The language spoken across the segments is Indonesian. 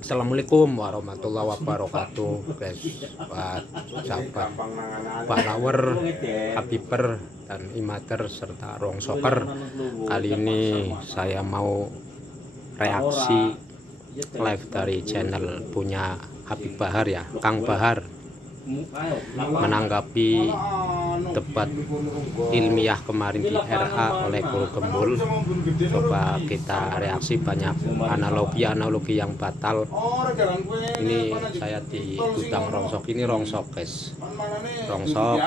Assalamualaikum warahmatullahi wabarakatuh, guys. Buat sahabat follower, Habiber dan Imater serta Rongsoker. Kali ini saya mau reaksi live dari channel punya Habib Bahar ya, Kang Bahar, menanggapi debat ilmiah kemarin di RA oleh Guru Gembul. Coba kita reaksi, banyak analogi yang batal. Ini saya di gudang rongsok, ini rongsok guys, rongsok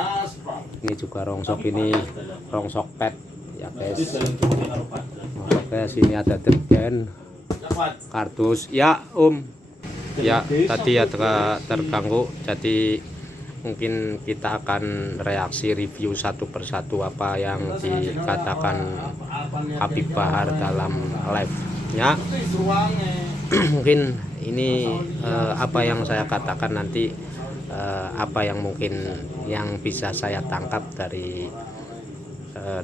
ini juga rongsok, ini rongsok pet ya guys. Rongsok guys, ini ada deterjen, kardus ya ya, tadi ya terganggu, jadi mungkin kita akan reaksi review satu persatu apa yang dikatakan Habib Bahar dalam live-nya. Mungkin ini apa yang saya katakan nanti, apa yang mungkin yang bisa saya tangkap dari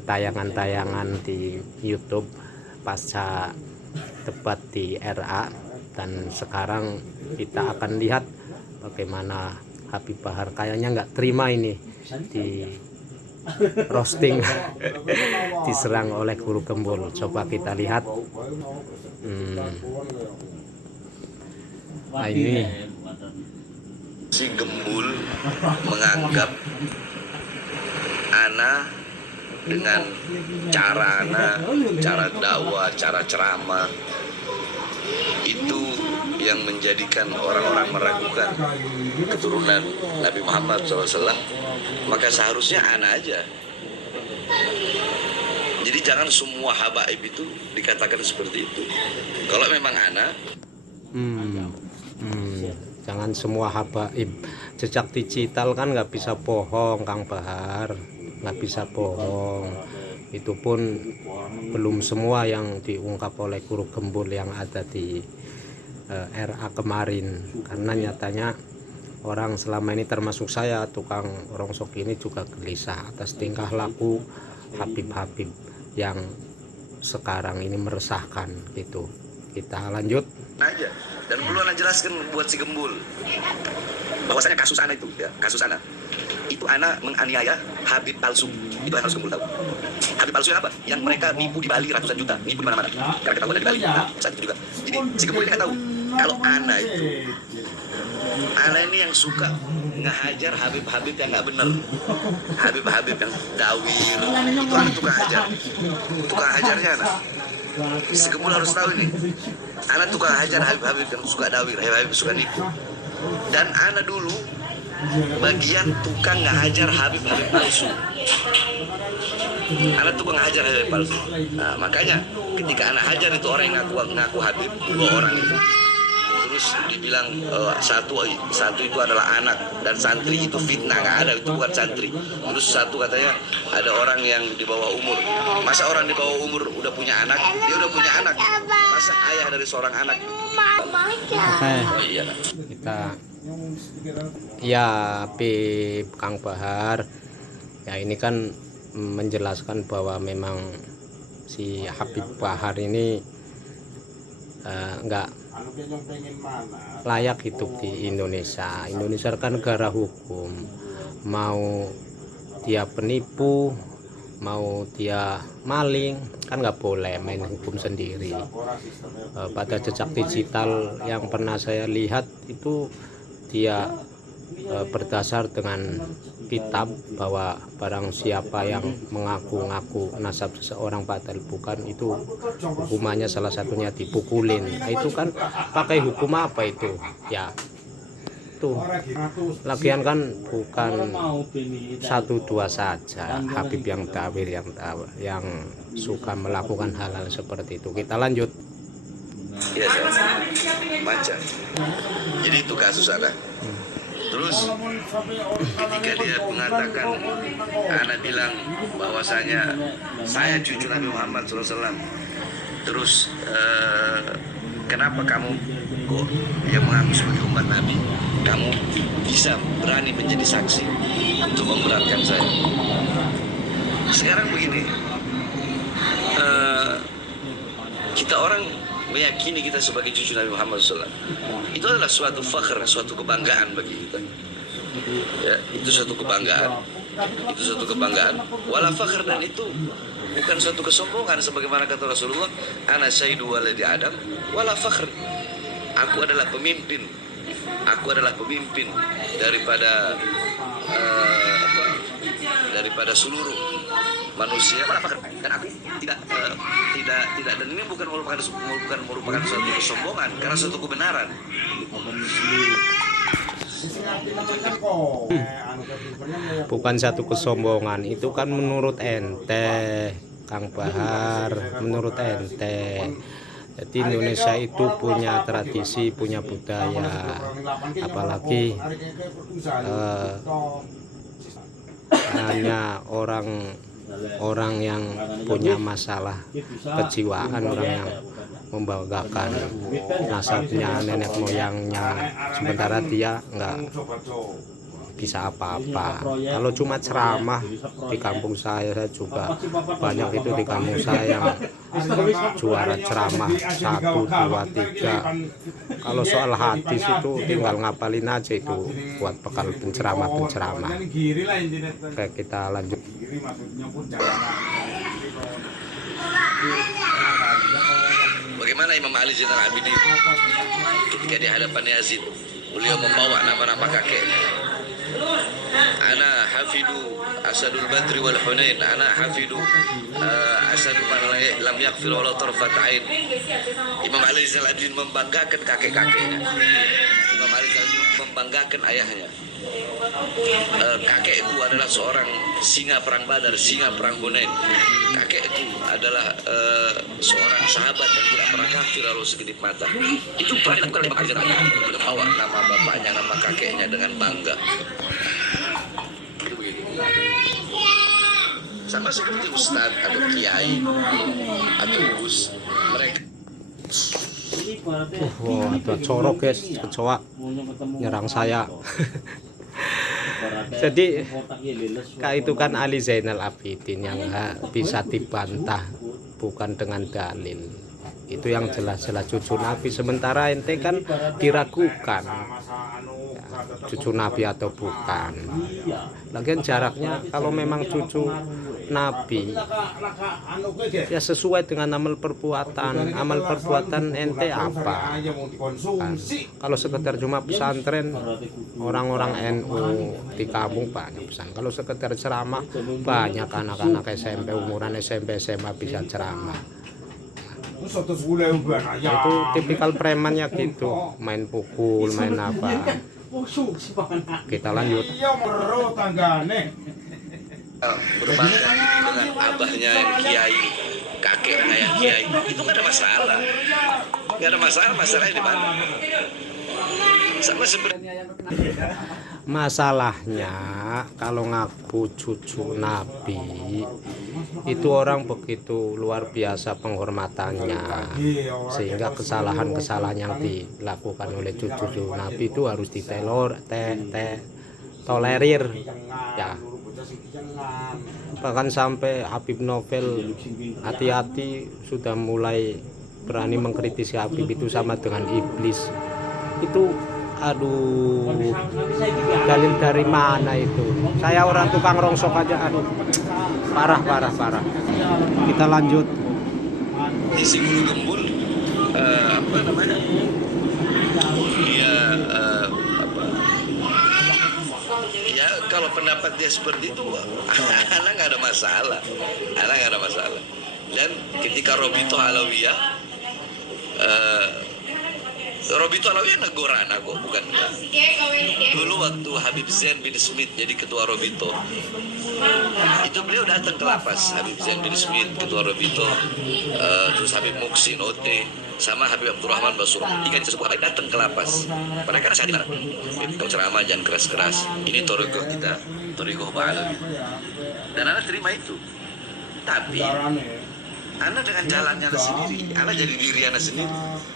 tayangan-tayangan di YouTube pasca debat di RA. Dan sekarang kita akan lihat bagaimana Habib Bahar kayaknya nggak terima ini di roasting, diserang oleh Guru Gembul. Coba kita lihat. Nah, ini si Gembul menganggap ana dengan cara dakwah, cara ceramah itu yang menjadikan orang-orang meragukan keturunan Nabi Muhammad SAW, maka seharusnya ana aja. Jadi jangan semua habaib itu dikatakan seperti itu. Kalau memang ana, jangan semua habaib. Jejak digital kan nggak bisa bohong, Kang Bahar, nggak bisa bohong. Itu pun belum semua yang diungkap oleh Guru Gembul yang ada di RA kemarin, karena nyatanya orang selama ini termasuk saya, tukang rongsok ini juga gelisah atas tingkah laku Habib-Habib yang sekarang ini meresahkan gitu. Kita lanjut aja. Dan perlu ana jelaskan buat si Gembul bahwasanya kasus ana itu ya, kasus ana itu ana menganiaya Habib palsu. Itu yang harus Gembul tahu. Habib palsu apa? Yang mereka nipu di Bali ratusan juta, nipu di mana-mana. Karena ketahuan dari Bali. Nah, saat itu juga. Jadi si Gembul ini nggak tahu kalau ana ini yang suka ngehajar Habib-Habib yang nggak bener, Habib-Habib yang dawir, itu ana tukang hajar. Tukang hajarnya ana. Si Gembul harus tahu ini. Ana tukang hajar Habib-Habib yang suka dawir, Habib suka nipu. Dan ana dulu bagian tukang ngajar Habib-Habib palsu. Ana tukang ngajar Habib palsu. Nah, makanya ketika ana hajar itu orang yang ngaku Habib, dua orang itu, terus dibilang satu itu adalah anak dan santri itu fitnah, nggak ada, itu bukan santri. Terus satu katanya ada orang yang di bawah umur. Masa orang di bawah umur udah punya anak? Dia udah punya anak. Masa ayah dari seorang anak? Oke, kita ya Habib Kang Bahar ya, ini kan menjelaskan bahwa memang si Habib Bahar ini nggak layak hidup di Indonesia. Indonesia kan negara hukum. Mau dia penipu, mau dia maling, kan nggak boleh main hukum sendiri. Pada jejak digital yang pernah saya lihat itu dia berdasar dengan kitab bahwa barang siapa yang mengaku-ngaku nasab seseorang padahal bukan, itu hukumannya salah satunya dipukulin. Nah, itu kan pakai hukum apa itu ya? Tuh lagian kan bukan satu dua saja Habib yang dawir yang suka melakukan hal-hal seperti itu. Kita lanjut. Iya, macam. Jadi itu kasus ana. Terus ketika dia mengatakan, ana bilang bahwasanya saya cucu Nabi Muhammad SAW. Terus kenapa kamu kok yang mengaku sebagai umat Nabi, kamu bisa berani menjadi saksi untuk memberatkan saya? Sekarang begini, kita orang meyakini kita sebagai cucu Nabi Muhammad SAW. Itu adalah suatu fakhr, suatu kebanggaan bagi kita. Ya, itu suatu kebanggaan. Itu suatu kebanggaan. Wala fakhr, dan itu bukan suatu kesombongan sebagaimana kata Rasulullah, ana sayyidu waladi Adam wala fakhr. Aku adalah pemimpin. Aku adalah pemimpin daripada daripada seluruh manusia. Dan aku tidak dan ini bukan merupakan suatu kesombongan, karena suatu kebenaran. Bukan satu kesombongan, itu kan menurut ente, Kang Bahar, menurut ente. Jadi Indonesia itu punya tradisi, punya budaya, apalagi hanya orang yang punya masalah kejiwaan, orang yang membanggakan nasabnya, nenek moyangnya, sementara dia nggak bisa apa-apa. Kalau cuma ceramah di kampung saya juga banyak itu, di kampung saya yang juara ceramah 1, 2, 3. Kalau soal hadis itu tinggal ngapalin aja itu buat bekal penceramah. Oke, kita lanjut. Bagaimana Imam Ali Zainal Abidin ketika di hadapan Yazid, beliau membawa nama-nama kakeknya. Ana hafidu Asadul Badri wal Hunain, ana hafidu Asadul man lam yakfir wala tarfat ain. Imam Ali Zainal Abidin membanggakan kakek-kakeknya. Imam Ali Zainal Abidin membanggakan ayahnya. Kakekku adalah seorang singa perang Badar, singa perang Hunain. Kakekku adalah seorang sahabat yang tidak pernah kafir lalu sekedip mata. Itu pernah dilakukan oleh Imam Ali Zainal Abidin. Membawa nama bapaknya, nama kakeknya dengan bangga. Itu begitu. Sama seperti ustadz atau kiai atau gus, mereka. Ada corok guys, kecoa nyerang saya. Jadi itu kan Ali Zainal Abidin yang bisa dibantah bukan dengan dalil. Itu yang jelas-jelas cucu Nabi. Sementara ente kan diragukan cucu Nabi atau bukan. Lagian jaraknya kalau memang cucu Nabi ya sesuai dengan amal perbuatan ente apa kan? Kalau sekedar cuma pesantren, orang-orang NU di kampung banyak pesan. Kalau sekedar ceramah, banyak anak-anak SMP, umuran SMP SMA bisa ceramah. Itu tipikal premannya gitu, main pukul, main apa. Kita lanjut. Berbangga dengan abahnya yang kiai, kakeknya yang kiai, itu nggak ada masalah. Masalahnya di mana? Sama seperti masalahnya kalau ngaku cucu Nabi itu orang begitu luar biasa penghormatannya, sehingga kesalahan-kesalahan yang dilakukan oleh cucu Nabi itu harus tolerir ya. Bahkan sampai Habib Novel hati-hati sudah mulai berani mengkritisi Habib itu sama dengan iblis. Itu aduh, dalil dari mana itu? Saya orang tukang rongsok aja, aduh, parah. Kita lanjut. isi bulu gembul, apa namanya? Dia ya kalau pendapat dia seperti itu, anak nggak ada masalah. Dan ketika Robito Alawiyah, Robito Alawiyah negor anak kok, bukan. Dulu waktu Habib Zain bin Smith jadi ketua Robito, itu beliau datang ke lapas. Habib Zain bin Smith ketua Robito, terus Habib Muksin Ote sama Habib Abdurrahman Basur, tiga sebuah datang ke lapas. Mereka nasihat anak, kalau ceramah jangan keras-keras. Ini toriqoh kita, toriqoh Ba'alawi. Dan anak terima itu. Tapi anak dengan jalannya anak sendiri, anak jadi diri anak sendiri.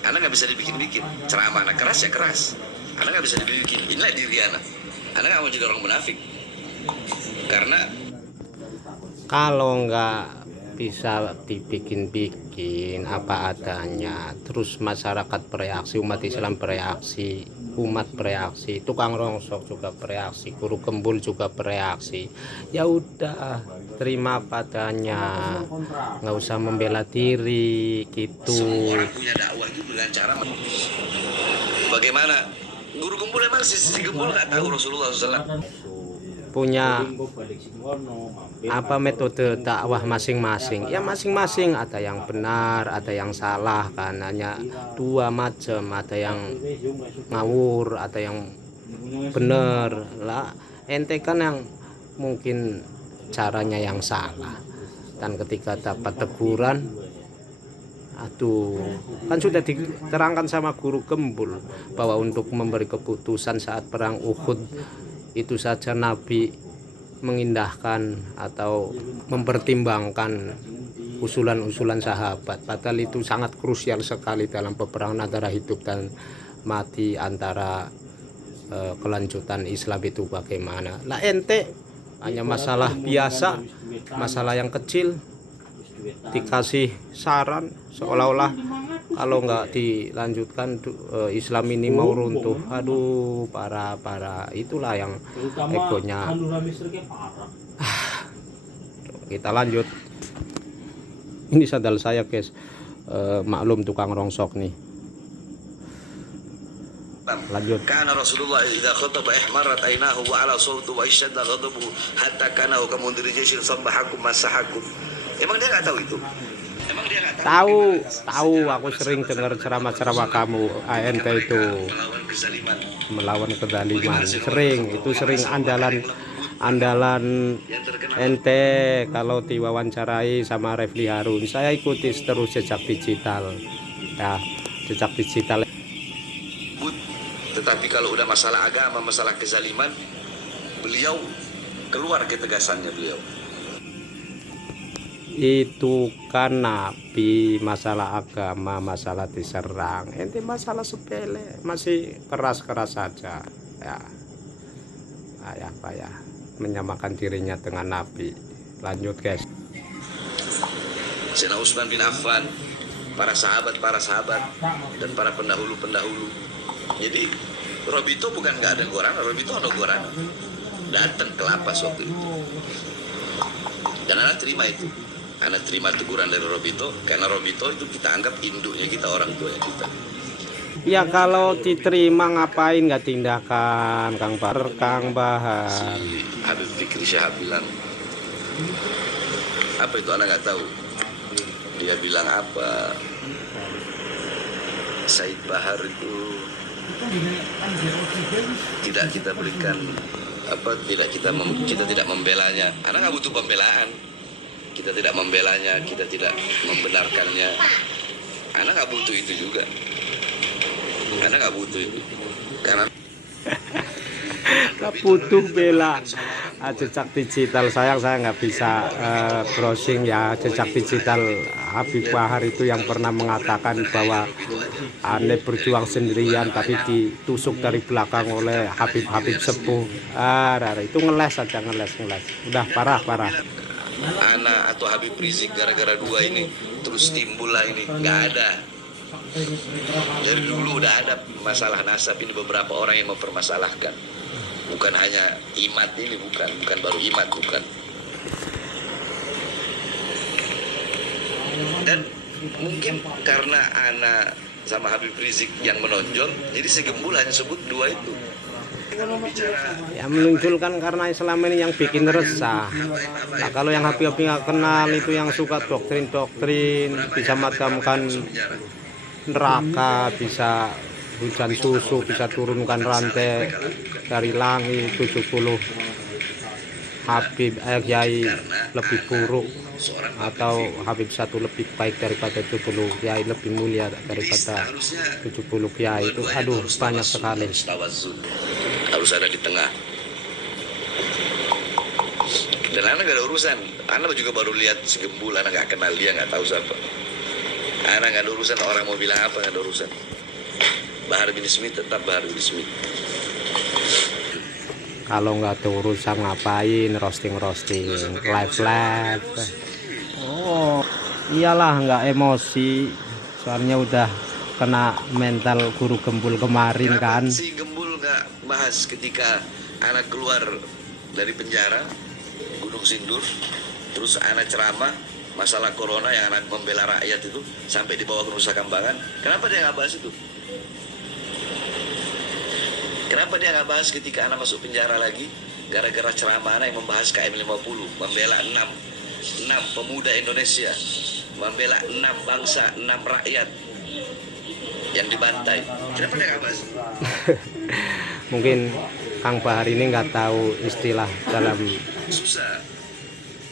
Anak nggak bisa dibikin-bikin. Ceramah anak keras ya keras. Anak nggak bisa dibikin. Inilah diri anak. Anak nggak mau jadi orang munafik. Karena kalau nggak bisa dibikin-bikin apa adanya, terus masyarakat bereaksi, umat Islam bereaksi, umat bereaksi, tukang rongsok juga bereaksi, guru gembul juga bereaksi. Ya udah, terima padanya, nggak usah membela diri gitu. Semua orang punya dakwah itu dengan cara bagaimana. Guru gembul emang si gembul nggak tahu Rasulullah SAW. Punya apa metode dakwah masing-masing, ya masing-masing ada yang benar ada yang salah, kan hanya dua macam, ada yang ngawur ada yang benar lah. Ente kan yang mungkin caranya yang salah, dan ketika dapat teguran, aduh, kan sudah diterangkan sama guru gembul bahwa untuk memberi keputusan saat perang Uhud itu saja Nabi mengindahkan atau mempertimbangkan usulan-usulan sahabat, padahal itu sangat krusial sekali dalam peperangan antara hidup dan mati, antara kelanjutan Islam itu bagaimana. Lah ente hanya masalah biasa, masalah yang kecil dikasih saran seolah-olah kalau nggak dilanjutkan Islam ini mau runtuh. Aduh, parah. Itulah yang egonya. Kita lanjut. Ini sandal saya guys, maklum tukang rongsok nih. Lanjut. Karena Rasulullah idza khataba ihmarat aynahu wa ala sawtu wa ishadda ghadabuhu hatta kana kamundiri jaysin sabbahakum masahakum. Emang dia nggak tahu itu? Emang dia nggak tahu? Tahu. Aku sering dengar ceramah-ceramah kamu, ANT itu melawan kezaliman. Sering andalan ente kalau diwawancarai sama Refli Harun. Saya ikuti terus jejak digital. Ya, jejak digital. Tetapi kalau udah masalah agama, masalah kezaliman, beliau keluar ketegasannya beliau. Itu kan Nabi, masalah agama, masalah diserang, ente masalah sepele masih keras-keras saja ya. Payah menyamakan dirinya dengan Nabi. Lanjut guys. Sayyidina Utsman bin Affan, para sahabat dan para pendahulu. Jadi Robito bukan nggak ada Gorana, Robito ada Gorana, datang ke lapas waktu itu, dan anak terima itu. Anak terima teguran dari Robito, karena Robito itu kita anggap induknya kita, orang tuanya kita. Ya kalau diterima ngapain nggak tindakan, Kang Bahar. Si Habib Fikri Syahab bilang, apa itu anak nggak tahu. Dia bilang apa? Said Bahar itu tidak kita berikan apa, kita tidak membelanya. Anak nggak butuh pembelaan. Kita tidak membelanya, kita tidak membenarkannya. Anak nggak butuh itu juga. Anak nggak butuh itu. Karena nggak butuh bela. Jejak digital saya nggak bisa browsing ya. Jejak digital Habib Bahar itu yang pernah mengatakan bahwa aneh berjuang sendirian tapi ditusuk dari belakang oleh Habib sepuh. Itu ngeles saja, ngeles. Udah parah. Ana atau Habib Rizik gara-gara dua ini terus timbul lah ini. Nggak ada. Dari dulu udah ada masalah nasab ini, beberapa orang yang mempermasalahkan. Bukan hanya Imat ini, bukan baru Imat, bukan. Dan mungkin karena Ana sama Habib Rizik yang menonjol, jadi segembul hanya sebut dua itu. Ya menunjukkan karena Islam ini yang bikin resah. Nah kalau yang Habib nggak kenal itu, yang suka doktrin bisa madamkan neraka, bisa hujan susu, bisa turunkan rantai dari langit, 70 Habib Kiai lebih buruk, atau Habib satu lebih baik daripada 70 Kiai, lebih mulia daripada 70 Kiai itu. Aduh, banyak sekali. Harus ada di tengah. Dan anak gak ada urusan. Anak juga baru lihat segembul, anak gak kenal dia, gak tahu siapa. Anak gak ada urusan orang mau bilang apa, gak ada urusan. Bahar bin Smith tetap Bahar bin Smith. Kalau nggak ada urusan ngapain roasting live. Oh Iyalah nggak emosi, soalnya udah kena mental guru gembul kemarin Kenapa kan. si Gembul nggak bahas ketika anak keluar dari penjara Gunung Sindur, terus anak ceramah masalah corona yang anak membela rakyat itu sampai dibawa ke Nusa Kambangan? Kenapa dia nggak bahas itu? Kenapa dia nggak bahas ketika anak masuk penjara lagi gara-gara ceramah anak yang membahas KM 50, membela 6 pemuda Indonesia, membela 6 bangsa, 6 rakyat yang dibantai? Kenapa dia nggak bahas? Mungkin Kang Bahar ini nggak tahu istilah dalam Susah.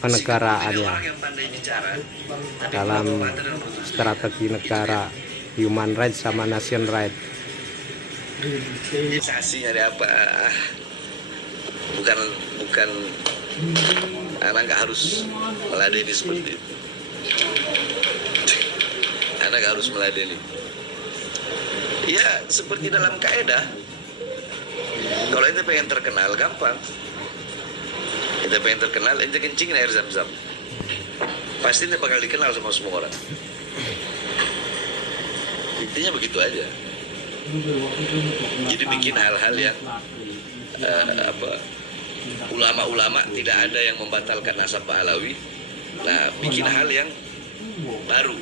kenegaraannya, Orang yang pandai bicara, tapi dalam pengobatan dan proses strategi negara, human rights sama nation right. sensasi nyari apa? Bukan anak nggak harus meladeni seperti itu. Anak nggak harus meladeni. Ya seperti dalam kaidah. Kalau ente pengen terkenal gampang. Ente pengen terkenal, ente kencingin air zam-zam. Pasti ente bakal dikenal sama semua orang. Intinya begitu aja. Jadi bikin hal-hal yang ulama-ulama tidak ada yang membatalkan nasab Pahlawi. Nah, bikin hal yang baru.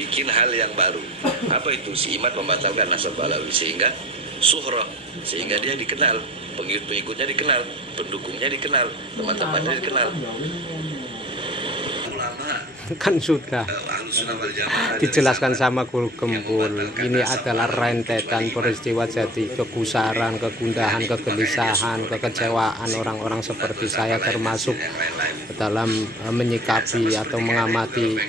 Bikin hal yang baru. Apa itu? Si Imad membatalkan nasab Pahlawi sehingga suhroh, sehingga dia dikenal, pengikut-pengikutnya dikenal, pendukungnya dikenal, teman-temannya dikenal. Kan sudah dijelaskan sama guru gembul, ini adalah rentetan peristiwa jadi kegusaran, kegundahan, kegelisahan, kekecewaan orang-orang seperti saya, termasuk dalam menyikapi atau mengamati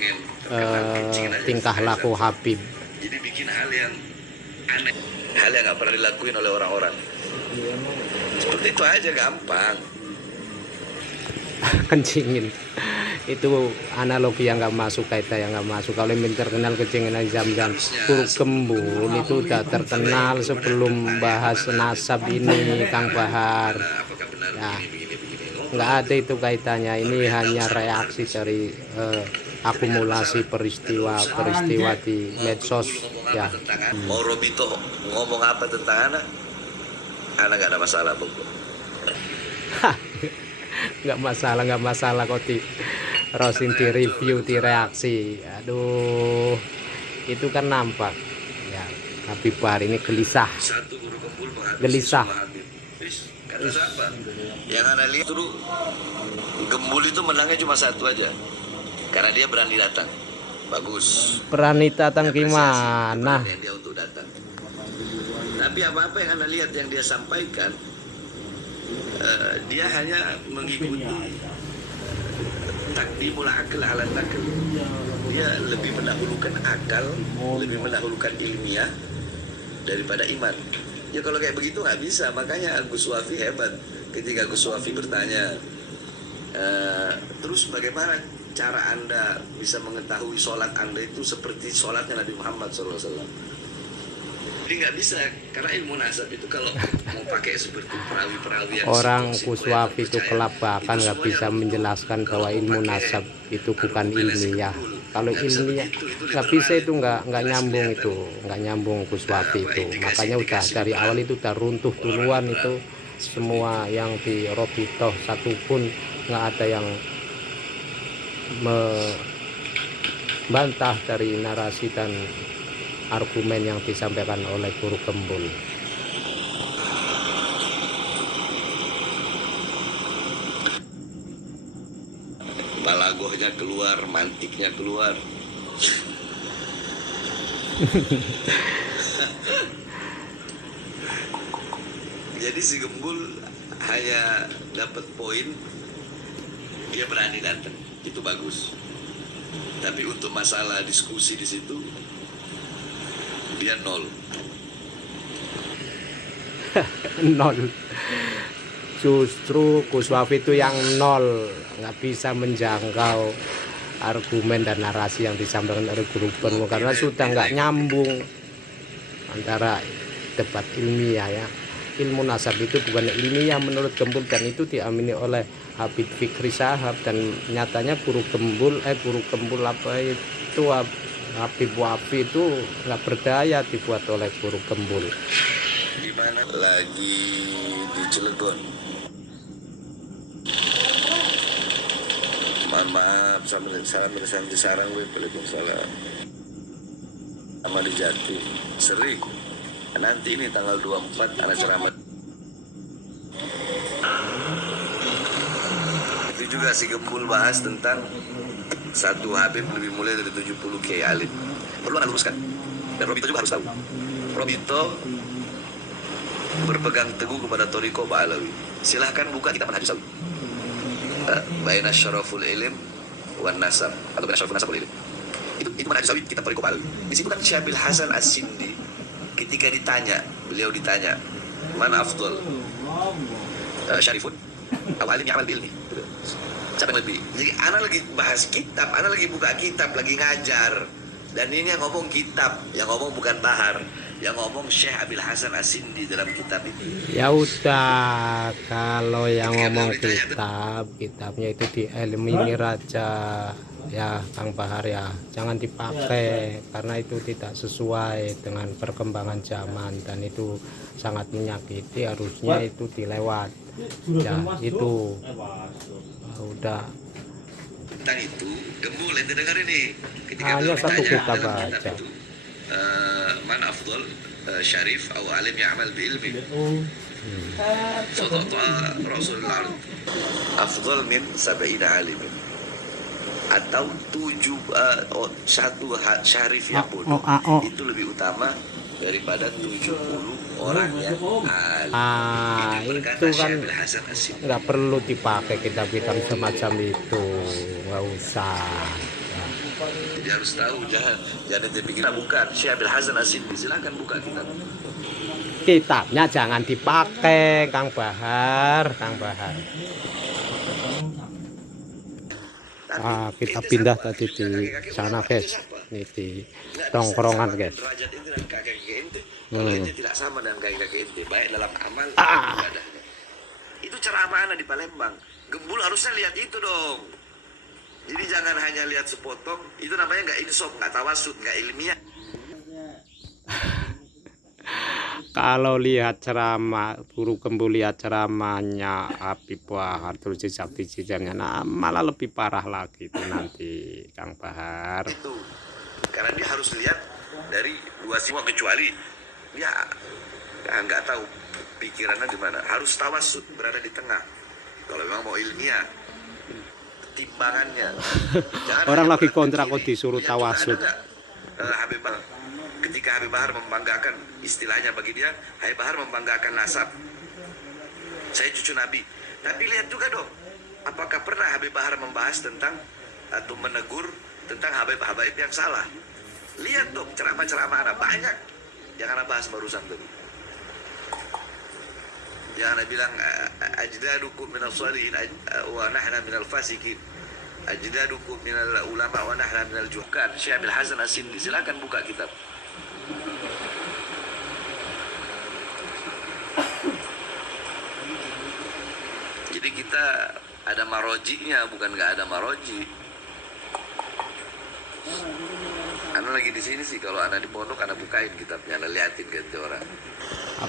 tingkah laku Habib. Jadi bikin hal yang aneh, hal yang nggak pernah dilakuin oleh orang-orang. Seperti itu aja, gampang. Kencingin itu analogi yang nggak masuk, kaitan yang nggak masuk. Kalau yang terkenal kencingin zam-zam, guru gembul itu udah terkenal sebelum bahas nasab ini, Kang Bahar. Ya, nggak ada itu kaitannya. Ini hanya reaksi dari akumulasi peristiwa di medsos ya. Mau Robito ngomong apa tentang anak nggak ada masalah pokok. nggak masalah kok di Rosin di review, di reaksi. Aduh, itu kan nampak ya Habib Bahar ini gelisah. Satu guru gembul menghabisi Gelisah. semua Habib. Kata siapa? Yang anda lihat dulu, Gembul itu menangnya cuma satu aja, karena dia berani datang. Bagus. Berani datang gimana? Yang dia untuk datang. Tapi apa-apa yang anda lihat yang dia sampaikan, dia hanya mengikuti takdimul akal ala nakal. Dia lebih mendahulukan akal, lebih mendahulukan ilmiah daripada iman. Ya kalau kayak begitu nggak bisa. Makanya Gus Wafi hebat. Ketika Gus Wafi bertanya, terus bagaimana cara anda bisa mengetahui sholat anda itu seperti sholatnya Nabi Muhammad SAW? Jadi nggak bisa, karena ilmu nasab itu kalau mau pakai seperti perawi-perawi yang orang Gus Wafi itu kelabakan, nggak bisa menjelaskan bahwa ilmu nasab itu bukan ilmiah. Kalau ilmiah nggak bisa, itu nggak nyambung, itu nggak nyambung Gus Wafi itu. Makanya udah dari awal itu udah runtuh duluan itu semua yang di Robitoh, satupun nggak ada yang membantah dari narasi dan argumen yang disampaikan oleh guru gembul. balagohnya keluar, mantiknya keluar. Jadi si Gembul hanya dapat poin, dia berani datang, itu bagus. Tapi untuk masalah diskusi di situ, dia nol. Nol. Justru Gus Wafi itu yang nol, nggak bisa menjangkau argumen dan narasi yang disampaikan oleh guru gembul, karena sudah nggak nyambung antara debat ilmiah ya ilmu nasab itu bukan ilmiah menurut Gembul, dan itu diamini oleh Habib Fikri Shahab. Dan nyatanya guru Gembul apa itu Habib Wafi itu nggak berdaya dibuat oleh guru Gembul. Di mana lagi di Cilegon. Mohon maaf, salam dari sarang gue, Waalaikumsalam. Sama di Jati, sering. Nanti ini tanggal 24 anak ceramah. Itu juga si Gembul bahas tentang satu Habib lebih mulia dari 70 Kiai alim. Perlu anda luruskan. Dan Robito juga harus tahu. Robito berpegang teguh kepada Thariqah Ba'alawi. Silahkan buka kitab Manhajus Sawi. Baina Syaraful Ilim wan Nasab atau Baina Syaraful Nasab wal Ilim. Itu Manhajus Sawi kitab Thariqah Ba'alawi. Di situ kan Syabil Hasan As-Sindi ketika beliau ditanya, "Man afdal? Syarifun atau alim yang amal ilmi?" Siapa yang lebih? Jadi anak lagi bahas kitab, anak lagi buka kitab, lagi ngajar. Dan ini yang ngomong kitab, yang ngomong bukan Bahar, yang ngomong Syekh Abil Hasan As-Sindi dalam kitab ini. Ya udah, kalau yang ngomong kitabnya itu dielimini raja ya Kang Bahar ya, jangan dipakai karena itu tidak sesuai dengan perkembangan zaman dan itu sangat menyakiti, harusnya itu dilewat ya itu. Udah tentang itu Gembul ente dengar ini ketika hanya satu kitab dalam aja itu, man afdal syarif atau alim yang amal biilmi Fadata Rasulullah afdal min 70 alim atau satu syarif yang bodoh itu lebih utama daripada 70 orang yang alim. Itu kan nggak perlu dipakai kitab-kitab semacam itu, nggak usah ya. Jadi harus tahu, jangan dipikir bukan Syekh Abil Hasan As-Sindi, silakan buka kitabnya, jangan dipakai Kang Bahar. Kita pindah tadi di sana guys, ini di tongkrongan guys. Ente tidak sama dengan kakek ente, baik dalam amal ibadahnya. Itu ceramah anak di Palembang. Gembul harusnya lihat itu dong. Jadi jangan hanya lihat sepotong, itu namanya nggak insaf, nggak tawasud, nggak ilmiah. Kalau lihat ceramah guru Gembul, lihat ceramahnya Habib Wahar terus jejak-jejaknya, nah malah lebih parah lagi itu nanti Kang Bahar. Itu karena dia harus lihat dari dua semua, kecuali ya nggak tahu pikirannya di mana. Harus tawasud, berada di tengah. Kalau memang mau ilmiah, timbangannya. Orang lagi kontrak kok disuruh tawasud. Habib Bahar, ketika Habib Bahar membanggakan, istilahnya bagi dia, Habib Bahar membanggakan nasab, saya cucu Nabi. Tapi lihat juga dong, apakah pernah Habib Bahar membahas tentang atau menegur tentang Habib yang salah? Lihat dong ceramah-ceramah anak banyak yang anak bahas barusan tadi. Yang anak bilang ajdadukum minal shalihin wa nahna minal fasikin, ajdadukum minal ulama wa nahna minal juhkan. Syekh Abil Hasan As-Sindi, silakan buka kitab. Jadi kita ada marojinya, bukan nggak ada maroji. Anak lagi di sini sih, kalau anak di pondok anak bukain kitabnya, anak liatin ganti orang.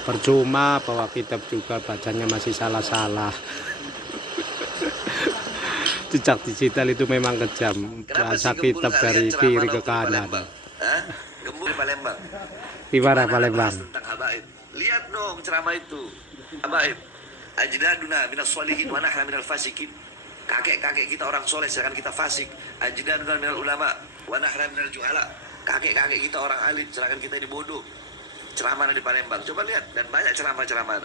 Percuma bawa kitab juga bacanya masih salah-salah. Jejak digital itu memang kejam, baca kitab dari kiri ke kanan. Gembul Palembang. Di mana Palembang? Tentang habaib. Lihat dong ceramah itu. Habaib. Ajdaduna minas sholihin wa nahna minal fasikin. Kakek-kakek kita orang soleh, sedangkan kita fasik. Ajdaduna minal ulama wa nahna minal juhala. Kakek-kakek kita orang alim, sedangkan kita ini bodoh. Ceramah di Palembang. Coba lihat, dan banyak ceramah-ceramah.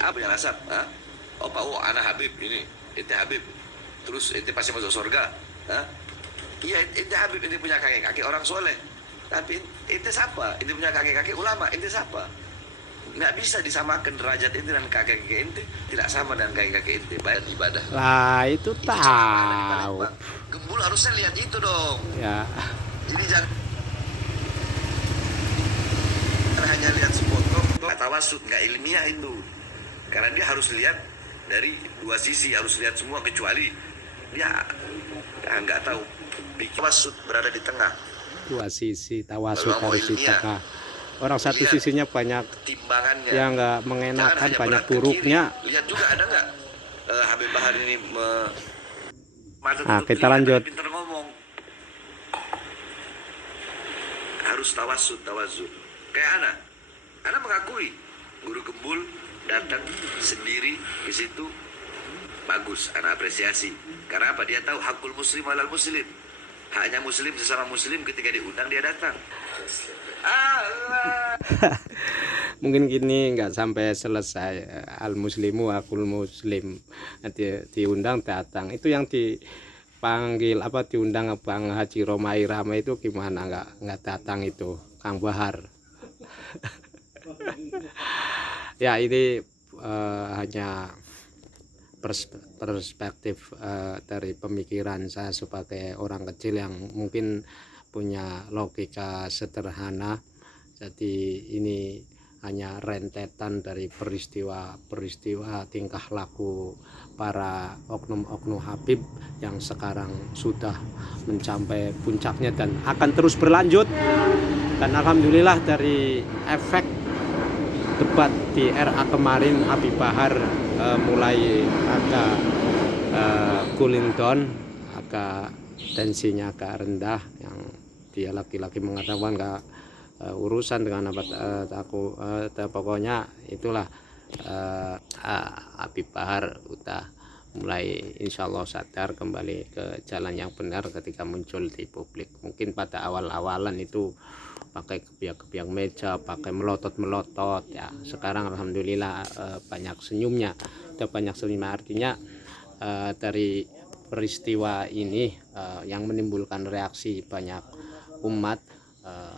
Apa yang nasab? Anak Habib ini, ente Habib. Terus ente pasti masuk surga. Iya, ente Habib, ente punya kakek-kakek orang soleh. Tapi ente siapa? Ente punya kakek-kakek ulama, ente siapa? Nggak bisa disamakan derajat ente dan kakek-kakek ente. Tidak sama dengan kakek-kakek ente. Bayar ibadah. Lah itu tahu. Gembul harusnya lihat itu dong. Ya. Jadi jangan hanya lihat sepotong. Tawas tawasud, nggak ilmiah itu. Karena dia harus lihat dari dua sisi, harus lihat semua, kecuali dia nggak tahu. Tawasud berada di tengah. Dua sisi tawasud Kalau mau harus di ilmiah, tengah. Orang satu lihat sisinya banyak timbangannya. yang nggak Jangan mengenakan, hanya banyak berat ke kiri. buruknya. Lihat juga ada nggak Habib Bahar ini mata Nah, tutup kita telinga, lanjut. tapi pintar ngomong. Harus tawasud. Kayak Ana mengakui guru gembul datang sendiri ke situ, bagus, Ana apresiasi. Karena apa? Dia tahu hakul muslim alal muslim. Haknya muslim sesama muslim, ketika diundang dia datang. Allah. Mungkin gini nggak sampai selesai, al muslimu akul muslim, diundang datang. Itu yang dipanggil apa, diundang Bang Haji Romai Rama itu gimana nggak datang itu Kang Bahar. Ya ini hanya perspektif dari pemikiran saya sebagai orang kecil yang mungkin punya logika sederhana. Jadi ini hanya rentetan dari peristiwa tingkah laku para oknum-oknum Habib yang sekarang sudah mencapai puncaknya dan akan terus berlanjut. Dan alhamdulillah dari efek debat di RA kemarin, Habib Bahar mulai agak cooling down, agak tensinya agak rendah, yang dia laki-laki mengatakan nggak urusan dengan apa aku, pokoknya itulah Habib Bahar udah mulai insya Allah sadar kembali ke jalan yang benar ketika muncul di publik. Mungkin pada awal-awalan itu pakai kebiak-kebiak meja, pakai melotot ya. Sekarang alhamdulillah banyak senyumnya, artinya dari peristiwa ini yang menimbulkan reaksi banyak umat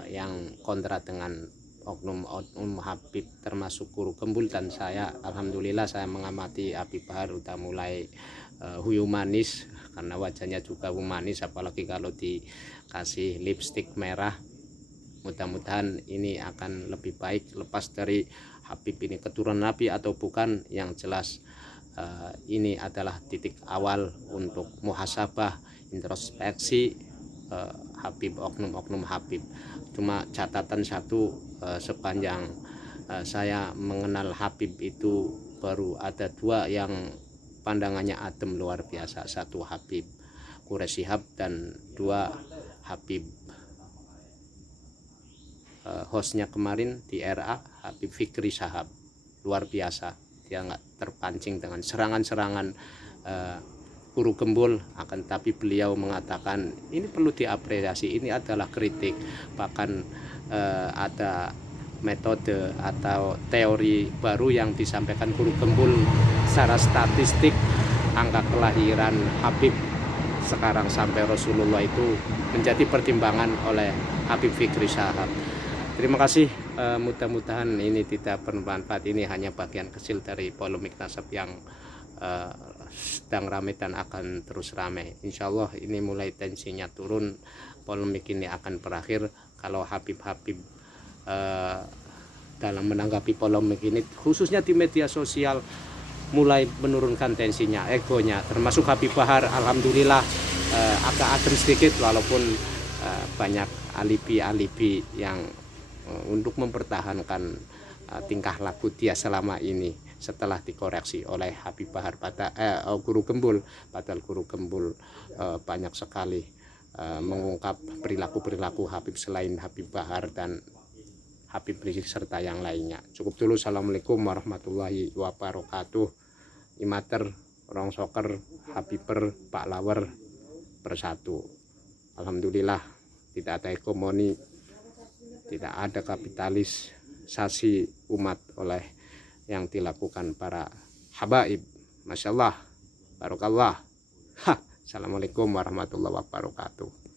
yang kontra dengan oknum Habib, termasuk guru gembul. Dan saya alhamdulillah saya mengamati Habib Bahar udah mulai humanis, karena wajahnya juga humanis, apalagi kalau dikasih lipstik merah. Mudah-mudahan ini akan lebih baik, lepas dari Habib ini keturunan Nabi atau bukan, yang jelas ini adalah titik awal untuk muhasabah, introspeksi Habib, oknum-oknum Habib. Cuma catatan satu, sepanjang saya mengenal Habib itu baru ada dua yang pandangannya adem luar biasa. Satu Habib Quraisy Shihab, dan dua Habib hostnya kemarin di RA, Habib Fikri Shahab. Luar biasa, dia nggak terpancing dengan serangan-serangan guru gembul, akan tapi beliau mengatakan ini perlu diapresiasi, ini adalah kritik. Bahkan ada metode atau teori baru yang disampaikan guru gembul secara statistik, angka kelahiran Habib sekarang sampai Rasulullah itu menjadi pertimbangan oleh Habib Fikri Shahab. Terima kasih, mudah-mudahan ini tidak bermanfaat. Ini hanya bagian kecil dari polemik nasab yang sedang ramai dan akan terus ramai. Insya Allah ini mulai tensinya turun, polemik ini akan berakhir kalau Habib-Habib dalam menanggapi polemik ini, khususnya di media sosial, mulai menurunkan tensinya, egonya. Termasuk Habib Bahar alhamdulillah agak adem sedikit, walaupun banyak alibi-alibi yang untuk mempertahankan tingkah laku dia selama ini setelah dikoreksi oleh Habib Bahar pada guru gembul. Padahal guru gembul banyak sekali mengungkap perilaku Habib selain Habib Bahar dan Habib Rizik serta yang lainnya. Cukup dulu. Assalamualaikum warahmatullahi wabarakatuh. Imater, Rong Soker, Habiber, Pak Lawer bersatu. Alhamdulillah tidak ada hegemoni, tidak ada kapitalisasi umat oleh yang dilakukan para habaib. Masya Allah, barokallah. Assalamualaikum warahmatullahi wabarakatuh.